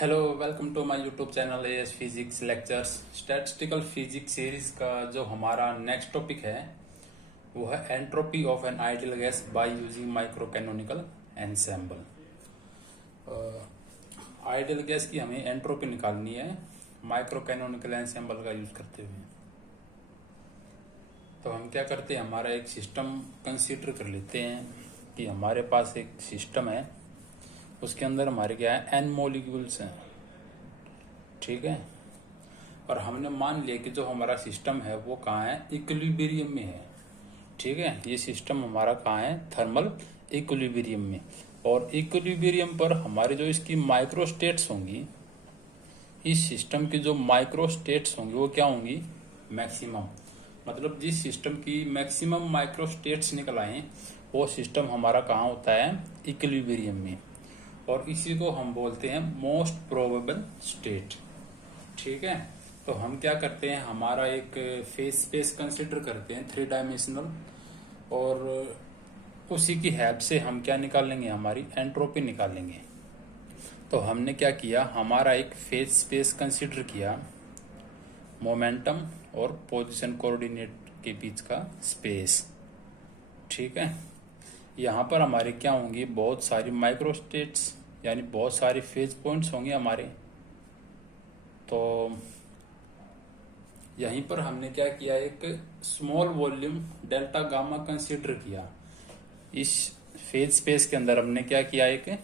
Hello, welcome to my YouTube channel AS physics lectures. Statistical physics series का जो हमारा next topic है वो है entropy of an ideal gas by using micro canonical ensemble. Ideal gas की हमें entropy निकालनी है माइक्रो कैनोनिकल एंसेंबल का यूज करते हुए। तो हम क्या करते हैं, हमारा एक सिस्टम कंसीडर कर लेते हैं कि हमारे पास एक सिस्टम है, उसके अंदर हमारे क्या है एन मॉलिक्यूल्स हैं, ठीक है। और हमने मान लिया कि जो हमारा सिस्टम है वो कहाँ है, इक्विलिब्रियम में है, ठीक है। ये सिस्टम हमारा कहाँ है, थर्मल इक्विलिब्रियम में। और इक्विलिब्रियम पर हमारे जो इसकी माइक्रो स्टेट्स होंगी, इस सिस्टम की जो माइक्रो स्टेट्स होंगी वो क्या होंगी, मैक्सिमम। मतलब जिस सिस्टम की मैक्सिमम माइक्रो स्टेट्स निकल आए वो सिस्टम हमारा कहाँ होता है, इक्विलिब्रियम में। और इसी को हम बोलते हैं मोस्ट प्रोबेबल स्टेट, ठीक है। तो हम क्या करते हैं, हमारा एक फेज स्पेस कंसिडर करते हैं 3 डायमेंशनल, और उसी की हेल्प से हम क्या निकालेंगे, हमारी एंट्रोपी निकालेंगे। तो हमने क्या किया, हमारा एक फेज स्पेस कंसिडर किया, मोमेंटम और पोजीशन कोऑर्डिनेट के बीच का स्पेस, ठीक है। यहाँ पर हमारे क्या होंगी, बहुत सारी माइक्रो स्टेट्स यानी बहुत सारे फेज पॉइंट्स होंगे हमारे। तो यहीं पर हमने क्या किया, एक small volume delta gamma consider किया। इस फेज स्पेस के अंदर हमने क्या किया, एक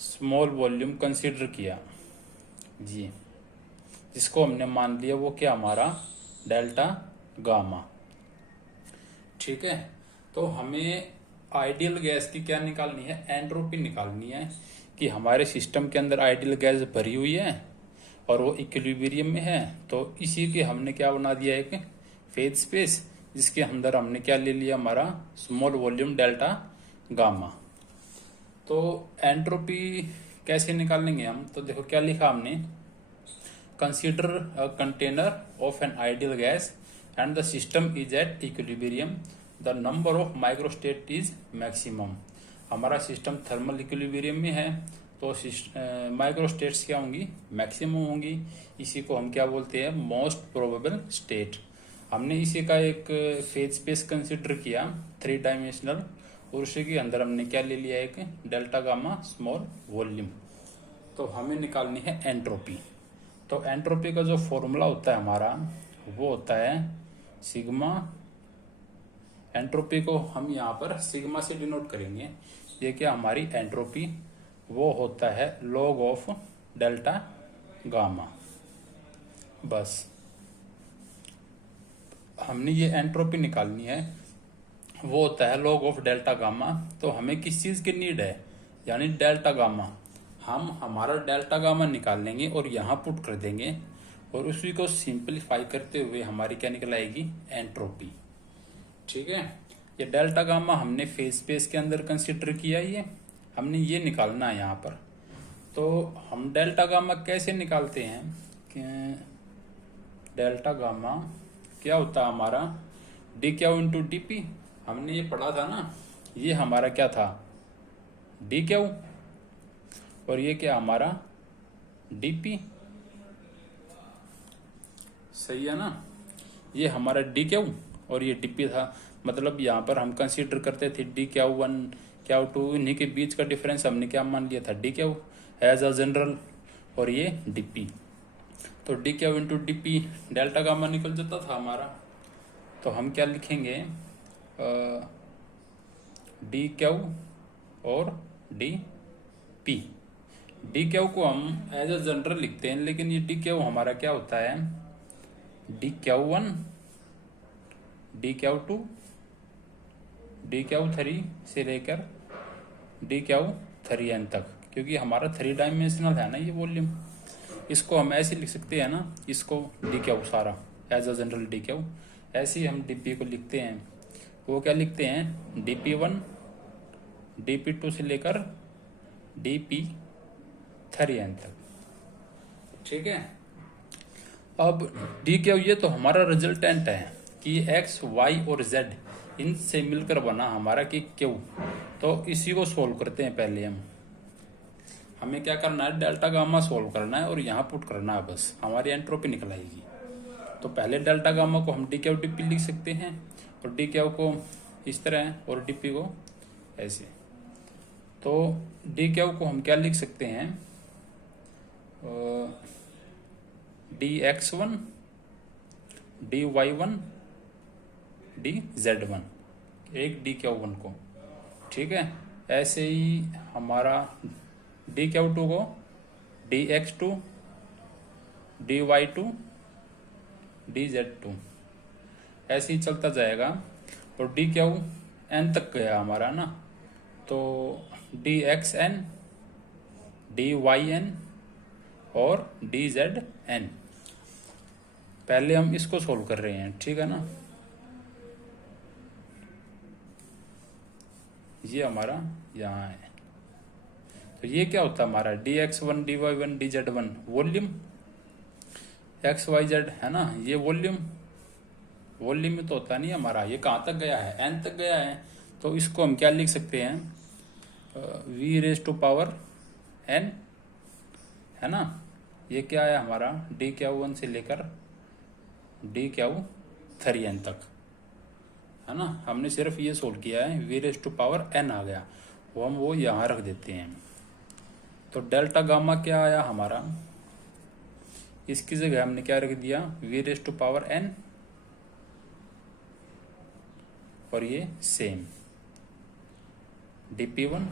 स्मॉल वॉल्यूम कंसीडर किया जी, जिसको हमने मान लिया वो क्या हमारा डेल्टा गामा, ठीक है। तो हमें आइडियल गैस की क्या निकालनी है, एंट्रोपी निकालनी है कि हमारे सिस्टम के अंदर आइडियल गैस भरी हुई है और वो इक्विलिब्रियम में है। तो इसी के हमने क्या बना दिया, एक फेज स्पेस, जिसके अंदर हमने क्या ले लिया, हमारा स्मॉल वॉल्यूम डेल्टा गामा। तो एंट्रोपी कैसे निकालेंगे हम, तो देखो क्या लिखा हमने, consider a container of an ideal gas and the system is at equilibrium, the number of microstate is maximum. हमारा सिस्टम थर्मल इक्विलिब्रियम में है तो माइक्रोस्टेट्स क्या होंगी, मैक्सिमम होंगी। इसी को हम क्या बोलते हैं, मोस्ट प्रोबेबल स्टेट। हमने इसी का एक फेज स्पेस कंसिडर किया 3 डायमेंशनल, और उसी के अंदर हमने क्या ले लिया, एक डेल्टा गामा स्मॉल वॉल्यूम। तो हमें निकालनी है एंट्रोपी। तो एंट्रोपी का जो फॉर्मूला होता है हमारा वो होता है सिग्मा। एंट्रोपी को हम यहाँ पर सिग्मा से डिनोट करेंगे। ये क्या हमारी एंट्रोपी, वो होता है लॉग ऑफ डेल्टा गामा। बस हमने ये एंट्रोपी निकालनी है, वो होता है लॉग ऑफ डेल्टा गामा। तो हमें किस चीज की नीड है, यानी डेल्टा गामा। हम हमारा डेल्टा गामा निकाल लेंगे और यहाँ पुट कर देंगे, और उसी को सिंपलीफाई करते हुए हमारी क्या निकल आएगी, एंट्रोपी, ठीक है। ये डेल्टा गामा हमने फेज स्पेस के अंदर कंसिडर किया, ये हमने ये निकालना है यहाँ पर। तो हम डेल्टा गामा कैसे निकालते हैं कि डेल्टा गामा क्या होता है हमारा, D Q into D P. हमने ये पढ़ा था ना, ये हमारा क्या था, डी क्यू, और ये क्या हमारा डी पी, सही है ना। ये हमारा डी क्यू और ये डीपी था। मतलब यहाँ पर हम कंसीडर करते थे डी क्यू 1 क्यू 2, इन्हीं के बीच का डिफरेंस हमने क्या मान लिया था, D Q as a general, और ये डीपी। तो D Q into DP delta gamma निकल जाता था हमारा। तो हम क्या लिखेंगे, डी क्यू और डी पी। डी क्यू को हम एज अ जनरल लिखते हैं, लेकिन ये डी क्यू हमारा क्या होता है, D Q 1, D Q 2, D Q 3 से लेकर डी क्यू 3n तक, क्योंकि हमारा 3 डायमेंशनल है ना ये वॉल्यूम। इसको हम ऐसे लिख सकते हैं ना, इसको डी क्यू सारा as a general D Q. ऐसे ही हम डीपी को लिखते हैं, वो क्या लिखते हैं, डीपी 1 डीपी 2 से लेकर डीपी 3n तक, ठीक है। अब डी क्यू ये तो हमारा रिजल्टेंट है कि एक्स वाई और जेड इनसे मिलकर बना हमारा कि क्यू। तो इसी को सोल्व करते हैं पहले हम। हमें क्या करना है, डेल्टा गामा सोल्व करना है और यहाँ पुट करना है, बस हमारी एंट्रोपी निकल आएगी। तो पहले डेल्टा गामा को हम डी क्यू डीपी लिख सकते हैं, और डी क्यू को इस तरह और डीपी को ऐसे। तो डी क्यू को हम क्या लिख सकते हैं, dx1 dy1 dz1, एक dq1 को, ठीक है। ऐसे ही हमारा dq2 को dx2 dy2 dz2, ऐसे ही चलता जाएगा। और dq n तक गया हमारा ना, तो dxn dyn और dZn। पहले हम इसको सोल्व कर रहे हैं, ठीक है ना। ये हमारा यहाँ है। तो ये क्या होता है हमारा dx1 dy1 dz1 volume, xyz है ना, ये वॉल्यूम में तो होता नहीं हमारा। ये कहाँ तक गया है, n तक गया है। तो इसको हम क्या लिख सकते हैं, v⁴ n है ना। ये क्या है हमारा dq1 से लेकर dq3n तक है ना। हमने सिर्फ ये सोल्व किया है, v⁴n आ गया, वो यहाँ रख देते हैं। तो डेल्टा गामा क्या आया हमारा, इसकी जगह हमने क्या रख दिया, v⁴n और ये सेम dp1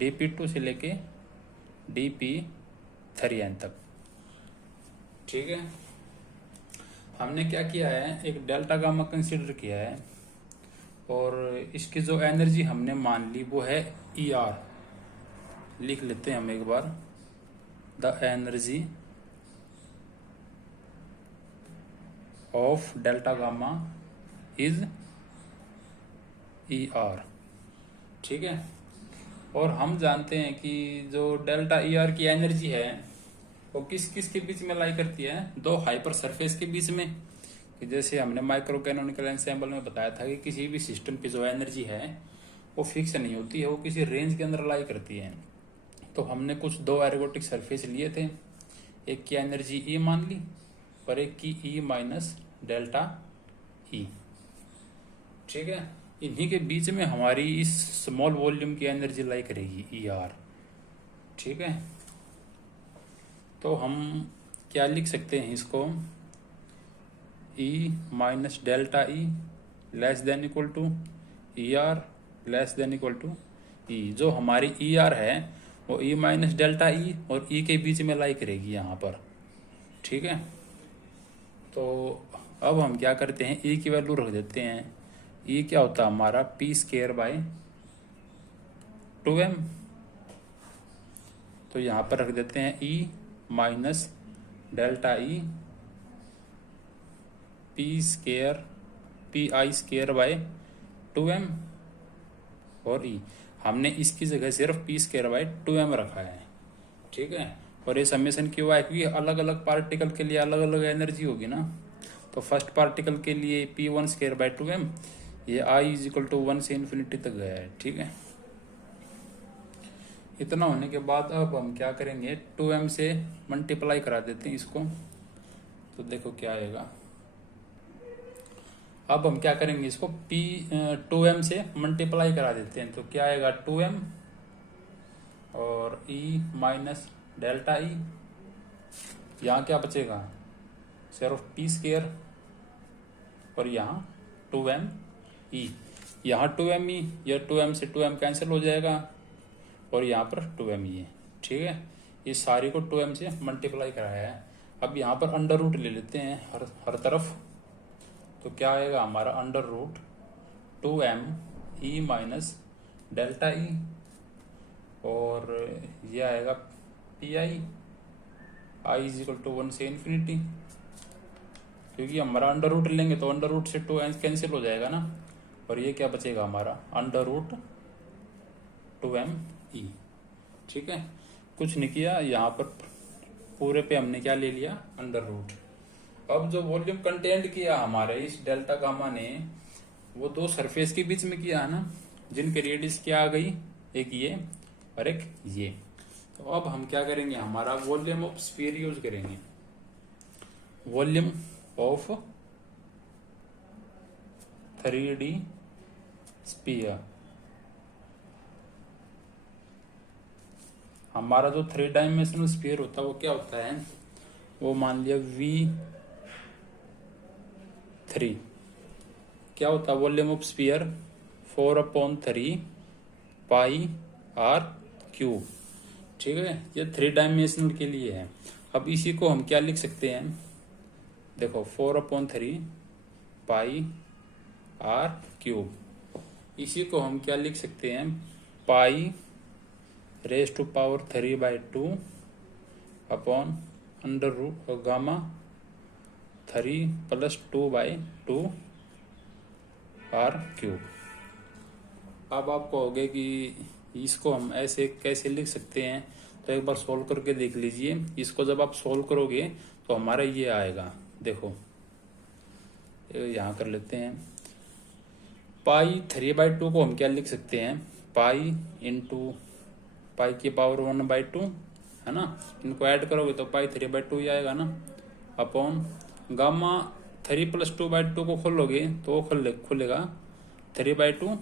dp2 से लेके dp3n तक, ठीक है। हमने क्या किया है, एक डेल्टा गामा कंसीडर किया है, और इसकी जो एनर्जी हमने मान ली वो है ER। लिख लेते हैं हम एक बार, the energy of delta gamma is ER, ठीक है। और हम जानते हैं कि जो डेल्टा ER की एनर्जी है वो किस किस के बीच में लाई करती है, दो हाइपर सरफेस के बीच में। कि जैसे हमने माइक्रो कैनोनिकल एंसेंबल में बताया था कि किसी भी सिस्टम की जो एनर्जी है वो फिक्स नहीं होती है, वो किसी रेंज के अंदर लाई करती है। तो हमने कुछ दो एरोगोटिक सरफेस लिए थे, एक की एनर्जी E मान ली और एक की E माइनस डेल्टा E, ठीक है। इन्हीं के बीच में हमारी इस स्मॉल वॉल्यूम की एनर्जी लाई करेगी ER, ठीक है। तो हम क्या लिख सकते हैं इसको, E minus delta E less than equal to ER less than equal to E। जो हमारी ER है वो E माइनस डेल्टा E और E के बीच में लाई करेगी यहाँ पर, ठीक है। तो अब हम क्या करते हैं, E की वैल्यू रख देते हैं। E क्या होता है हमारा p²/2m। तो यहाँ पर रख देते हैं E minus delta E pi²/2m और E। हमने इसकी जगह सिर्फ p²/2m रखा है, ठीक है। और ये समेशन क्यों है, क्योंकि अलग अलग पार्टिकल के लिए अलग अलग एनर्जी होगी ना। तो फर्स्ट पार्टिकल के लिए p1²/2m, ये I=1 से इन्फिनिटी तक गया है, ठीक है। इतना होने के बाद अब हम क्या करेंगे, 2m से मल्टीप्लाई करा देते हैं इसको। तो देखो क्या आएगा, अब हम क्या करेंगे इसको 2m से मल्टीप्लाई करा देते हैं। तो क्या आएगा 2m और E माइनस डेल्टा E। यहाँ क्या बचेगा, सिर्फ p² और यहाँ 2m E। यहाँ 2m E, यह 2m से 2m कैंसिल हो जाएगा और यहाँ पर 2m E है, ठीक है। इस सारी को 2m से मल्टीप्लाई कराया है। अब यहाँ पर अंडर रूट ले लेते हैं हर तरफ। तो क्या आएगा हमारा under root 2m E minus delta E, और ये आएगा pi I=1 से इन्फिनिटी। क्योंकि हमारा अंडर रूट लेंगे तो अंडर रूट से 2 कैंसिल हो जाएगा ना, और ये क्या बचेगा हमारा अंडर रूट 2m E, ठीक है। कुछ नहीं किया, यहाँ पर पूरे पे हमने क्या ले लिया, अंडर रूट। अब जो वॉल्यूम कंटेंट किया हमारे इस डेल्टा गामा ने, वो दो सरफेस के बीच में किया है ना, जिनके रेडियस क्या आ गई, एक ये और एक ये। तो अब हम क्या करेंगे, हमारा वॉल्यूम ऑफ स्फीयर यूज करेंगे। वॉल्यूम ऑफ 3D स्फीयर, हमारा जो 3 डायमेंशनल स्फीयर होता है वो क्या होता है, वो मान लिया V3। क्या होता है volume of sphere, 4/3 pi r cube. ठीक है, ये 3 डायमेंशनल के लिए है। अब इसी को हम क्या लिख सकते हैं, देखो 4/3 पाई आर क्यूब, इसी को हम क्या लिख सकते हैं, pi raise to power 3/2 upon under root gamma 3 + 2/2 R cube. अब आप कहोगे कि इसको हम ऐसे कैसे लिख सकते हैं, तो एक बार सोल्व करके देख लीजिए। इसको जब आप सोल्व करोगे तो हमारा ये आएगा, देखो यहाँ कर लेते हैं, पाई 3/2 को हम क्या लिख सकते हैं, पाई इंटू पाई की पावर 1/2 है ना, इनको ऐड करोगे तो पाई 3/2 ही आएगा ना, अपॉन गामा 3 + 2/2 को खोलोगे तो खुलेगा 3/2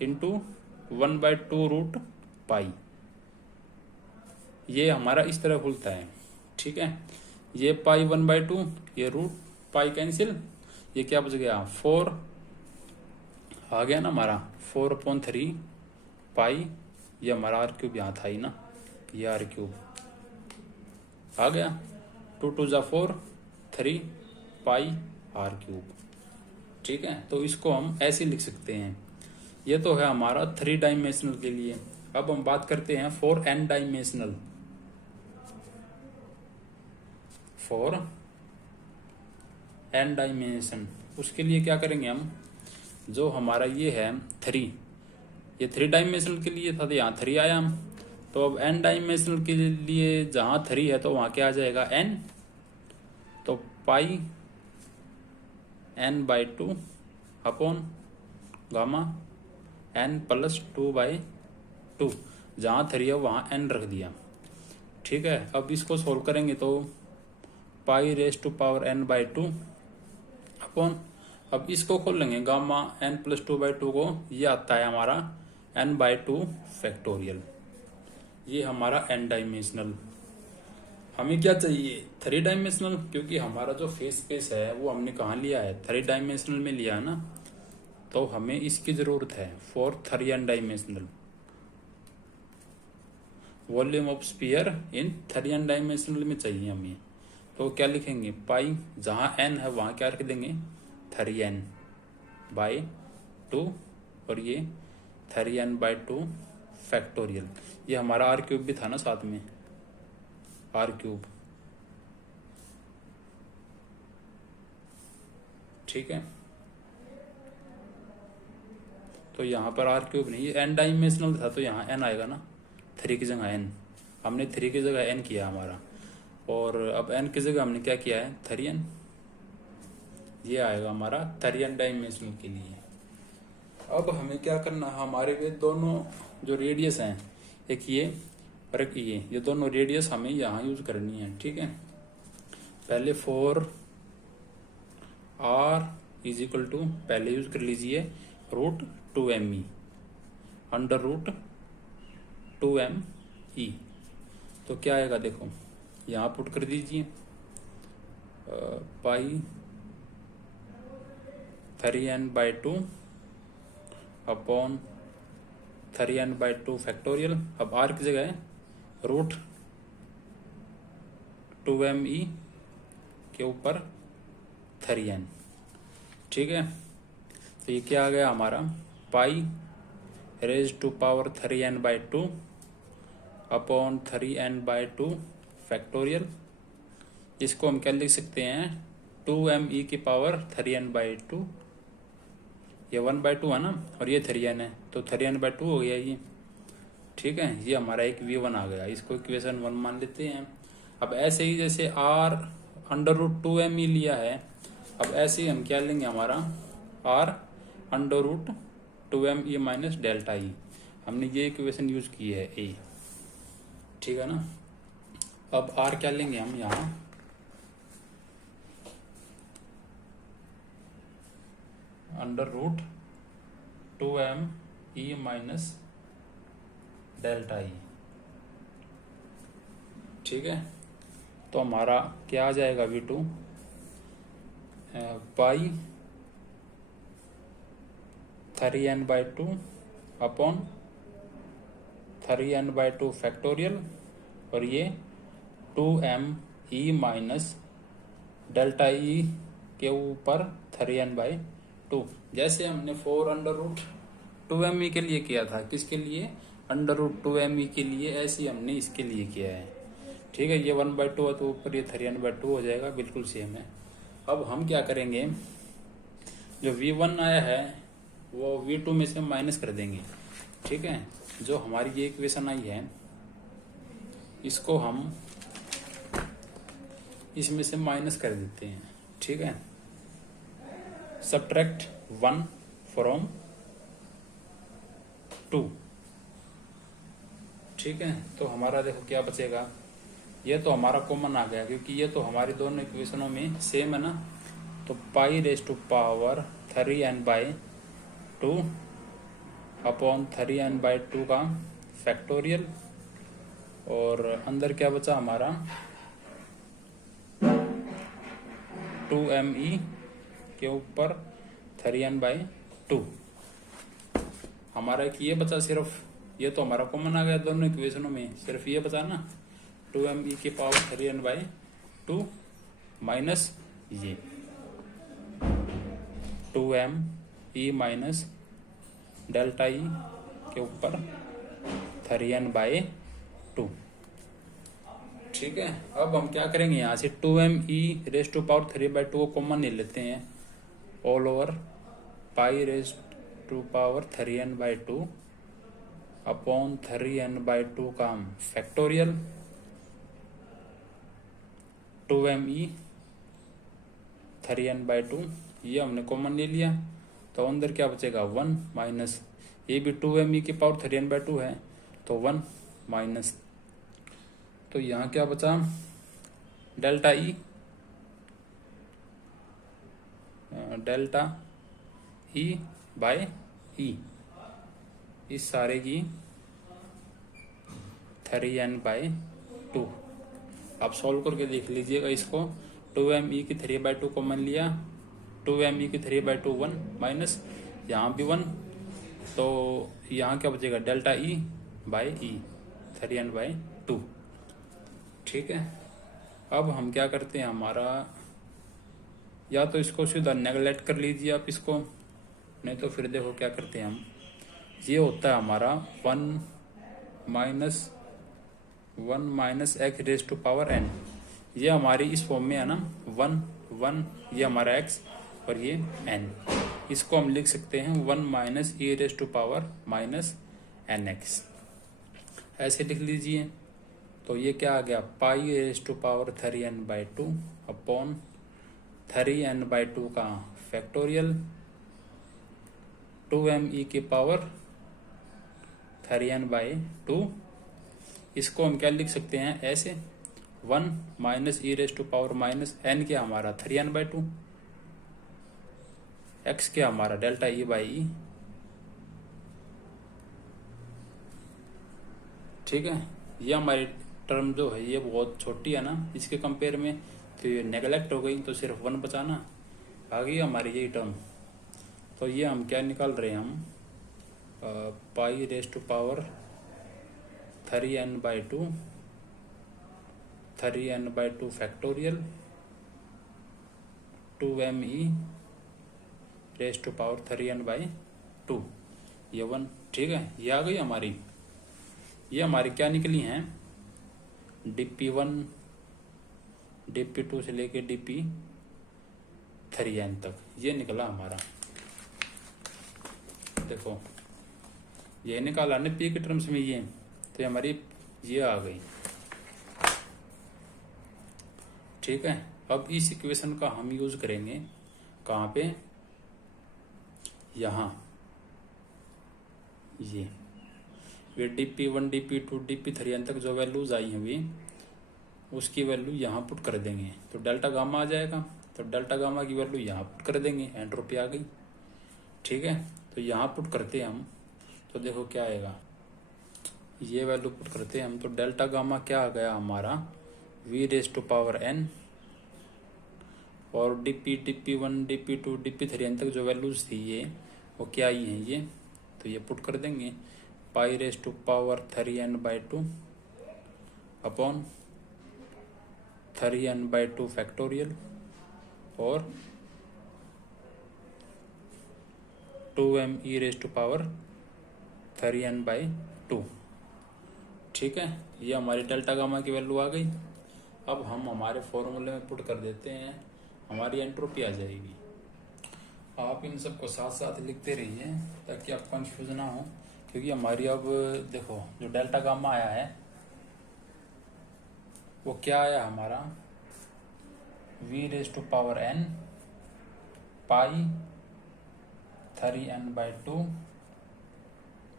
इंटू 1/2 रूट पाई। ये हमारा इस तरह खुलता है। ठीक है, ये पाई 1/2, ये रूट पाई कैंसिल, ये क्या बच गया 4 आ गया ना हमारा, 4/3 पाई, ये हमारा आर क्यूब यहाँ था ही ना, ये आर क्यूब आ गया, 2 × 2 = 4, 3 पाई आर क्यूब। ठीक है, तो इसको हम ऐसे लिख सकते हैं। ये तो है हमारा 3 डायमेंशनल के लिए। अब हम बात करते हैं 4n डायमेंशनल। 4n डायमेंशन, उसके लिए क्या करेंगे हम, जो हमारा ये है 3, ये 3 डायमेंशनल के लिए था तो यहाँ 3 आया हम, तो अब n डायमेंशनल के लिए जहाँ 3 है तो वहाँ क्या आ जाएगा n, तो पाई n/2 अपॉन गामा n + 2/2, जहाँ 3 है वहाँ n रख दिया। ठीक है, अब इसको सोल्व करेंगे तो pi raise to power n/2 upon, अब इसको खोल लेंगे गामा n + 2/2 को, ये आता है हमारा n/2 फैक्टोरियल। ये हमारा n डायमेंशनल। हमें क्या चाहिए 3 डायमेंशनल, क्योंकि हमारा जो फेस स्पेस है वो हमने कहाँ लिया है 3 डायमेंशनल में लिया है ना, तो हमें इसकी जरूरत है for 3n dimensional. Volume of sphere in 3n dimensional में चाहिए हमें, तो क्या लिखेंगे, पाई जहाँ n है वहाँ क्या रख देंगे 3n/2, और ये 3n/2 फैक्टोरियल। ये हमारा आर क्यूब भी था ना साथ में, आर क्यूब। ठीक है, तो यहाँ पर आर क्यूब नहीं, एन डायमेंशनल था तो यहाँ एन आएगा ना, 3 की जगह एन, हमने 3 की जगह एन किया हमारा, और अब एन की जगह हमने क्या किया है 3n, ये आएगा हमारा 3n डायमेंशनल के लिए। अब हमें क्या करना, हमारे वे दोनों जो रेडियस हैं, एक ये और एक ये दोनों रेडियस हमें यहाँ यूज करनी है। ठीक है, पहले 4r = पहले यूज कर लीजिए √2me अंडर रूट 2me, तो क्या आएगा देखो, यहाँ पुट कर दीजिए, पाई 3n/2 अपॉन 3n/2 फैक्टोरियल। अब r की जगह है √2me के ऊपर 3n। ठीक है, तो ये क्या आ गया हमारा, pi raise to power 3n/2 upon 3n/2 factorial. इसको हम क्या लिख सकते हैं, 2me की पावर 3n/2, ये 1/2 है ना, और ये 3n है तो 3n/2 हो गया ये। ठीक है, ये हमारा एक v1 आ गया, इसको इक्वेशन 1 मान लेते हैं। अब ऐसे ही जैसे r √2me लिया है, अब ऐसे ही हम क्या लेंगे, हमारा r √2me - डेल्टा ई, हमने ये इक्वेशन यूज की है ए। ठीक है ना। अब आर क्या लेंगे हम यहाँ, under root 2m E minus delta E. ठीक है, तो हमारा क्या आ जाएगा V2 पाई 3n/2 अपॉन 3n/2 फैक्टोरियल, और ये 2m E minus delta E के ऊपर 3n/2। जैसे हमने 4√2m के लिए किया था, किसके लिए, √2m के लिए, ऐसे ही हमने इसके लिए किया है। ठीक है, ये 1/2 है तो ऊपर ये 3n/2 हो जाएगा, बिल्कुल सेम है। अब हम क्या करेंगे, जो V1 आया है वो V2 में से माइनस कर देंगे। ठीक है, जो हमारी ये इक्वेशन आई है इसको हम इसमें से माइनस कर देते हैं। ठीक है, सब्ट्रैक्ट 1 फ्रॉम 2। ठीक है, तो हमारा देखो क्या बचेगा, ये तो हमारा कॉमन आ गया क्योंकि ये तो हमारी दोनों इक्वेशनों में सेम है ना। तो pi raise to power 3n/2 upon 3n/2 का फैक्टोरियल, और अंदर क्या बचा हमारा 2me के ऊपर 3n/2। हमारा एक ये बचा सिर्फ, ये तो हमारा कॉमन आ गया दोनों इक्वेशनों में, सिर्फ ये बचा ना 2me के पावर 3n/2 माइनस ये 2me माइनस डेल्टा ई के ऊपर 3n/2। ठीक है, अब हम क्या करेंगे, यहाँ से 2me रेज टू पावर 3/2 को कॉमन ले लेते हैं, all over pi raise to power 3n/2 upon 3n/2 का फैक्टोरियल 2me 3n/2, ये हमने कॉमन ले लिया। तो अंदर क्या बचेगा 1 माइनस, ये भी 2me की पावर 3n/2 है तो 1 माइनस, तो यहाँ क्या बचा delta E, delta E by E, इस सारे की 3n/2। आप सॉल्व करके देख लीजिएगा इसको। 2me की 3/2 कॉमन लिया, 2me की 3/2 1 माइनस, यहाँ भी 1, तो यहाँ क्या बचेगा delta E by E 3n/2। ठीक है, अब हम क्या करते हैं, हमारा या तो इसको सीधा नेगलेक्ट कर लीजिए आप इसको, नहीं तो फिर देखो क्या करते हैं हम, ये होता है हमारा 1 minus x raise to power n, ये हमारी इस फॉर्म में है ना 1 1, ये हमारा x और ये n, इसको हम लिख सकते हैं 1 minus e raise to power minus nx, ऐसे लिख लीजिए। तो ये क्या आ गया, pi raise to power 3n/2 upon 3n/2 का फैक्टोरियल 2me की पावर 3n/2, इसको हम क्या लिख सकते हैं ऐसे 1 minus e raise to power minus n क्या हमारा 3n/2, x क्या हमारा डेल्टा ई बाई ई। ठीक है, ये हमारी टर्म जो है ये बहुत छोटी है ना इसके कंपेयर में, तो ये नेगलेक्ट हो गई, तो सिर्फ 1 बचाना, आ गई हमारी यही टर्म। तो ये हम क्या निकाल रहे हैं, हम pi raise to power 3n/2 factorial 2me raise to power 3n/2, ये 1। ठीक है, ये आ गई हमारी, ये हमारी क्या निकली हैं dp1 dp2 से लेके dp3n तक, ये निकला हमारा। देखो ये निकाला ने p के टर्म्स में, ये तो हमारी ये आ गई। ठीक है, अब इस इक्वेशन का हम यूज करेंगे कहाँ पे, यहाँ ये ये dp1 dp2 dp3 तक जो वैल्यूज आई हैं भी उसकी वैल्यू यहाँ पुट कर देंगे तो डेल्टा गामा आ जाएगा। तो डेल्टा गामा की वैल्यू यहाँ पुट कर देंगे, एंट्रोपी आ गई। ठीक है, तो यहाँ पुट करते हैं हम, तो देखो क्या आएगा, ये वैल्यू पुट करते हैं हम, तो डेल्टा गामा क्या आ गया हमारा v⁻n और dp1 dp2 dp3 तक जो वैल्यूज थी ये वो क्या आई हैं ये, तो ये पुट कर देंगे π⁻3n/2 अपॉन 3n/2 फैक्टोरियल और 2m e⁻3n/2। ठीक है, ये हमारी डेल्टा गामा की वैल्यू आ गई। अब हम हमारे फॉर्मूले में पुट कर देते हैं, हमारी एंट्रोपी आ जाएगी। आप इन सबको साथ साथ लिखते रहिए ताकि आप कंफ्यूज ना हो, क्योंकि हमारी अब देखो जो डेल्टा गामा आया है वो क्या आया हमारा v⁻n π3n/2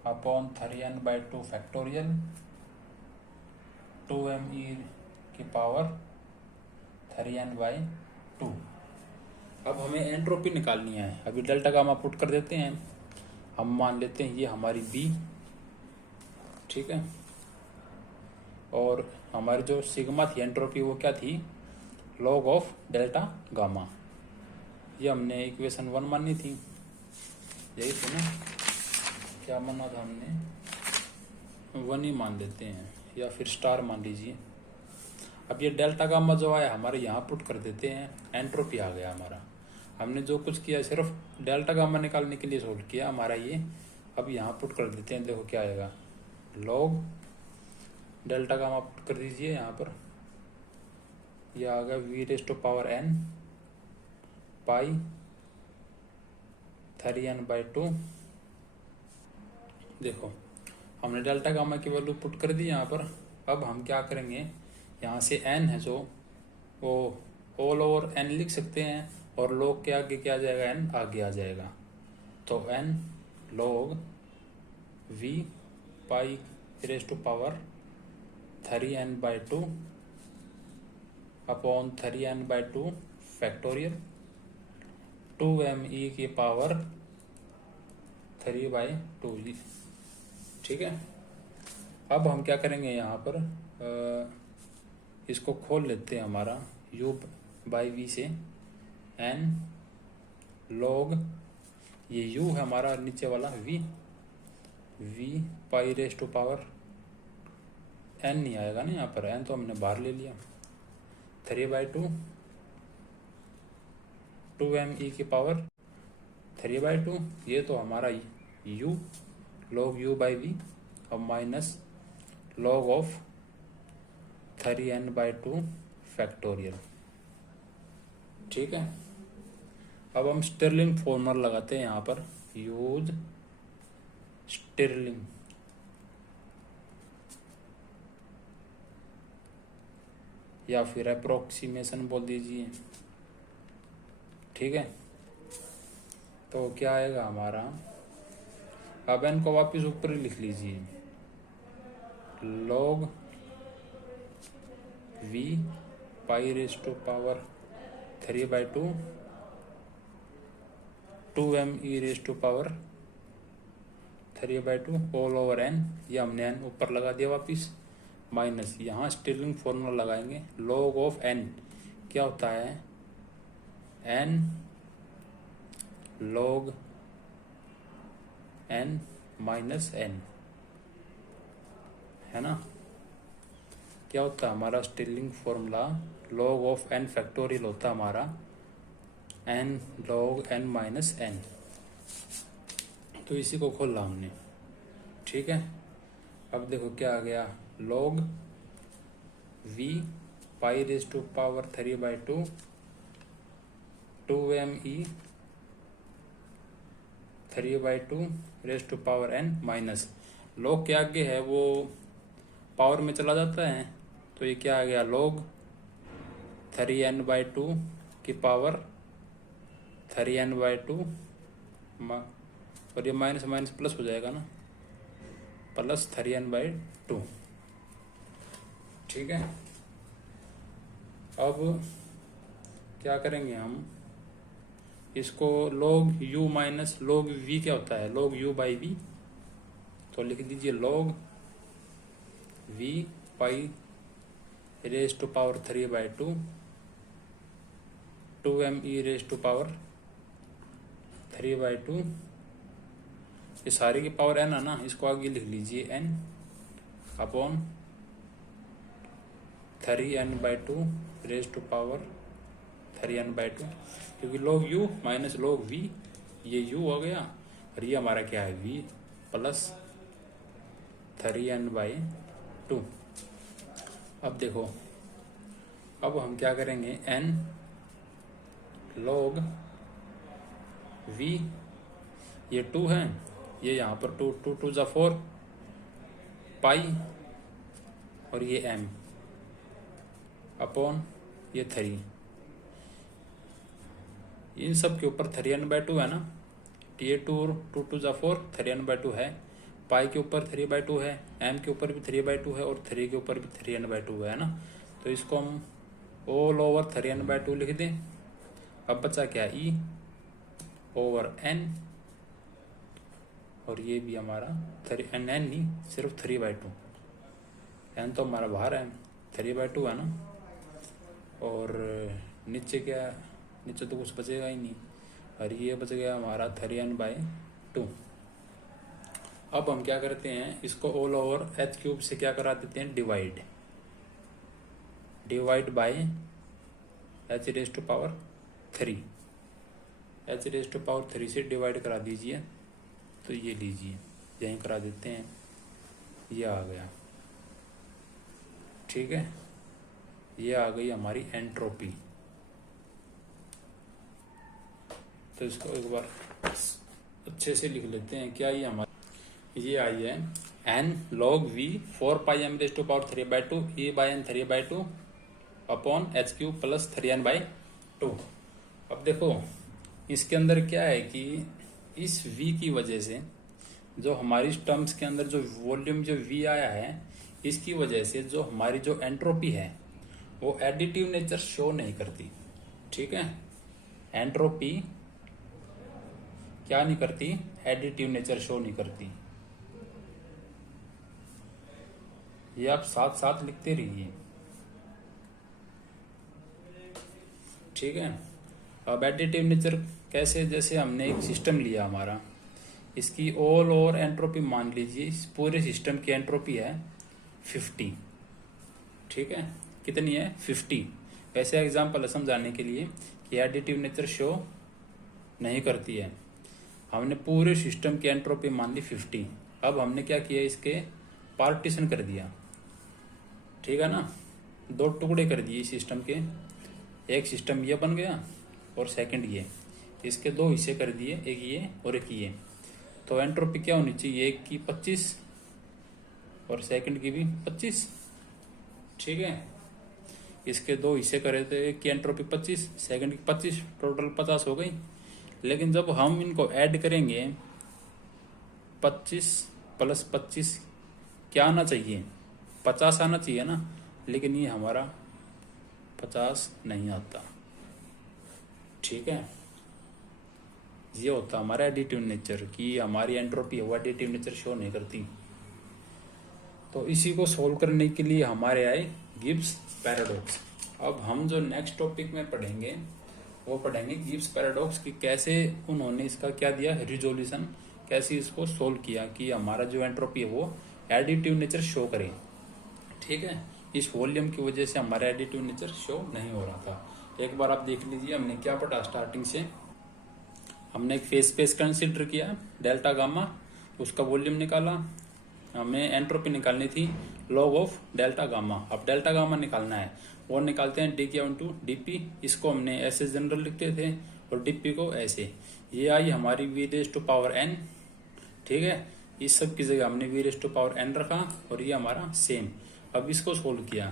upon 3n/2 factorial 2m e⁻3n/2। अब हमें एंट्रोपी निकालनी है। अभी डेल्टा गामा पुट कर देते हैं, हम मान लेते हैं ये हमारी बी। ठीक है, और हमारी जो सिग्मा थी एंट्रोपी वो क्या थी, लॉग ऑफ डेल्टा गामा। ये हमने इक्वेशन 1 मानी थी, यही थी ना, क्या माना था हमने, 1 ही मान लेते हैं या फिर स्टार मान लीजिए। अब ये डेल्टा गामा जो आया हमारे यहाँ पुट कर देते हैं, एंट्रोपी आ गया हमारा। हमने जो कुछ किया सिर्फ डेल्टा गामा निकालने के लिए सोल्व किया हमारा ये। अब यहाँ पुट कर देते हैं, देखो क्या आएगा, लॉग डेल्टा गामा पुट कर दीजिए यहाँ पर, ये आ गया v⁻n π3n/2। देखो हमने डेल्टा गामा की वैल्यू पुट कर दी यहाँ पर। अब हम क्या करेंगे, यहाँ से n है जो वो ऑल ओवर n लिख सकते हैं और log के आगे क्या आ जाएगा, n आगे आ जाएगा। तो n log v π3n/2 upon 3n/2 factorial 2m e⁻3/2। ठीक है, अब हम क्या करेंगे, यहाँ पर इसको खोल लेते हैं हमारा u/v से n log, ये u है हमारा नीचे वाला v π⁻n नहीं आएगा ना यहाँ पर, n तो हमने बाहर ले लिया, 3/2 2m e⁻3/2, ये तो हमारा u log u/v और minus log of 3n/2 factorial. ठीक है, अब हम स्टिरलिंग फॉर्मूला लगाते हैं यहाँ पर, यूज स्टिरलिंग। या फिर अप्रोक्सीमेशन बोल दीजिए। ठीक है, तो क्या आएगा हमारा, अब n को वापस ऊपर लिख लीजिए, log v π⁻3/2 2m e⁻3/2 all over n, ये हमने n ऊपर लगा दिया वापिस, माइनस यहाँ स्टिरलिंग फॉर्मूला लगाएंगे, log ऑफ n क्या होता है, n log n minus n, है ना। क्या होता है हमारा sterling formula, log of n factorial होता है हमारा n log n minus n। तो इसी को खोला हमने। ठीक है, अब देखो क्या आ गया, log v π⁻3/2 2m e⁻3/2 minus log के आगे है वो पावर में चला जाता है, तो ये क्या आ गया, log 3n/2 की पावर 3n/2 और ये माइनस माइनस प्लस हो जाएगा ना, प्लस 3n/2। ठीक है, अब क्या करेंगे हम इसको, log u minus log v क्या होता है, log u बाई v। तो लिख दीजिए log v pi raise to power 3/2 2m e raise to power 3/2। ये सारी की पावर n है ना, इसको आगे लिख लीजिए n upon 3n/2 raise to power 3n/2, क्योंकि log u minus log v, ये u हो गया और ये हमारा क्या है v प्लस 3n/2। अब देखो, अब हम क्या करेंगे, n log v, ये 2 है, ये यहाँ पर 2 2 2 जा 4 पाई और ये m अपॉन ये 3, इन सब के ऊपर 3n/2 है ना, ये 2 2 2 जा 4 3n/2 है, पाई के ऊपर 3/2 है, m के ऊपर भी 3/2 है और 3 के ऊपर भी 3n/2 है ना। तो इसको हम ऑल ओवर 3n/2 लिख दें। अब बचा क्या, e ओवर n, और ये भी हमारा n नहीं, सिर्फ 3/2, n तो हमारा बाहर है, 3/2 है ना। और नीचे क्या, नीचे तो कुछ बचेगा ही नहीं, और ये बच गया हमारा 3n/2। अब हम क्या करते हैं, इसको ऑल ओवर h³ से क्या करा देते हैं, divide by h raise to power 3, h raise to power 3 से डिवाइड करा दीजिए। तो ये लीजिए, यहीं करा देते हैं, ये आ गया। ठीक है, ये आ गई हमारी एंट्रोपी। तो इसको एक बार अच्छे से लिख लेते हैं, क्या ये हमारी, ये आई है n log v 4 pi m raise to power 3/2 e by n 3/2 upon h³ plus 3n/2। अब देखो इसके अंदर क्या है कि इस v की वजह से जो हमारी टर्म्स के अंदर जो वॉल्यूम जो v आया है, इसकी वजह से जो हमारी जो एंट्रोपी है वो एडिटिव नेचर शो नहीं करती। ठीक है, एंट्रोपी क्या नहीं करती, एडिटिव नेचर शो नहीं करती। ये आप साथ साथ लिखते रहिए। ठीक है, अब एडिटिव नेचर कैसे, जैसे हमने एक सिस्टम लिया हमारा, इसकी ऑल ओवर एंट्रोपी मान लीजिए, इस पूरे सिस्टम की एंट्रोपी है 50। ठीक है, कितनी है, 50। वैसे एग्जांपल समझाने के लिए कि एडिटिव नेचर शो नहीं करती है, हमने पूरे सिस्टम की एंट्रोपी मान ली 50। अब हमने क्या किया, इसके पार्टीशन कर दिया। ठीक है ना, 2 टुकड़े कर दिए सिस्टम के, एक सिस्टम ये बन गया और सेकंड ये, इसके 2 हिस्से कर दिए, एक ये और एक ये। तो एंट्रोपी क्या होनी चाहिए, एक की 25 और सेकंड की भी 25। ठीक है, इसके 2 हिस्से करे तो एक की एंट्रोपी 25, सेकंड की 25, टोटल 50 हो गई। लेकिन जब हम इनको ऐड करेंगे 25 प्लस 25 क्या आना चाहिए, 50 आना चाहिए ना, लेकिन ये हमारा 50 नहीं आता। ठीक है, ये होता हमारा एडिटिव नेचर कि हमारी एंट्रोपी है वो एडिटिव नेचर शो नहीं करती। तो इसी को सोल्व करने के लिए हमारे आए गिब्स पैराडॉक्स। अब हम जो नेक्स्ट टॉपिक में पढ़ेंगे वो पढ़ेंगे गिब्स पैराडॉक्स कि कैसे उन्होंने इसका क्या दिया रिजोल्यूशन, कैसे इसको सोल्व किया कि हमारा जो एंट्रोपी है वो एडिटिव नेचर शो करे। ठीक है, इस वॉल्यूम की वजह से हमारा एडिटिव नेचर शो नहीं हो रहा था। एक बार आप देख लीजिए, हमने क्या पढ़ा स्टार्टिंग से, हमने एक फेज स्पेस कंसिडर किया डेल्टा गामा, उसका वॉल्यूम निकाला, हमें एंट्रोपी निकालनी थी लॉग ऑफ डेल्टा गामा। अब डेल्टा गामा निकालना है, वो निकालते हैं dk/dp, इसको हमने ऐसे जनरल लिखते थे और dp को ऐसे। ये आई हमारी v⁴n। ठीक है, इस सब की जगह हमने v⁴n रखा और ये हमारा सेम। अब इसको सोल्व किया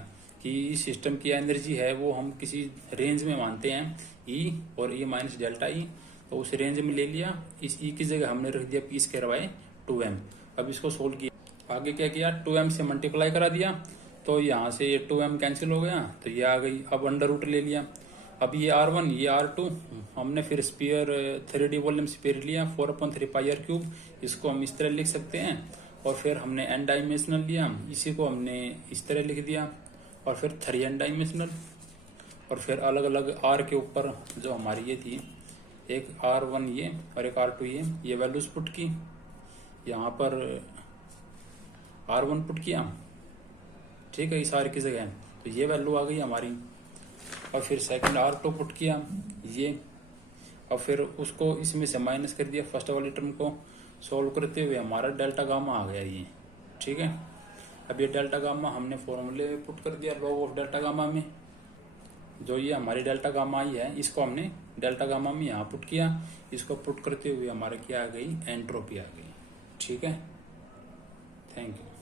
कि इस सिस्टम की एनर्जी है वो हम किसी रेंज में मानते हैं E और E माइनस डेल्टा E, तो उस रेंज में ले लिया। इस E की जगह हमने रख दिया p² बाय 2m। अब इसको सोल्व किया, आगे क्या किया, 2m से मल्टीप्लाई करा दिया, तो यहाँ से ये 2m कैंसिल हो गया, तो ये आ गई। अब अंडर रूट ले लिया। अब ये R1 ये R2, हमने फिर स्पीयर 3D वॉल्यूम स्पीयर लिया 4/3πr³। इसको हम इस तरह लिख सकते हैं। और फिर हमने n डायमेंशनल लिया, इसी को हमने इस तरह लिख दिया। और फिर 3n डायमेंशनल। और फिर अलग अलग R के ऊपर जो हमारी ये थी, एक R1 ये और एक R2 ये वैल्यूज पुट की। यहाँ पर R1 पुट किया, ठीक है, इस R की जगह, तो ये वैल्यू आ गई हमारी। और फिर सेकंड R2 पुट किया ये, और फिर उसको इसमें से माइनस कर दिया, फर्स्ट वाली टर्म को सॉल्व करते हुए हमारा डेल्टा गामा आ गया ये, ठीक है। अब ये डेल्टा गामा हमने फॉर्मूले में पुट कर दिया, लॉग ऑफ डेल्टा गामा में। जो ये हमारी डेल्टा गामा आई है, इसको हमने डेल्टा गामा में यहाँ पुट किया। इसको पुट करते हुए हमारा क्या आ गई, एंट्रोपी आ गई, ठीक है। Thank you.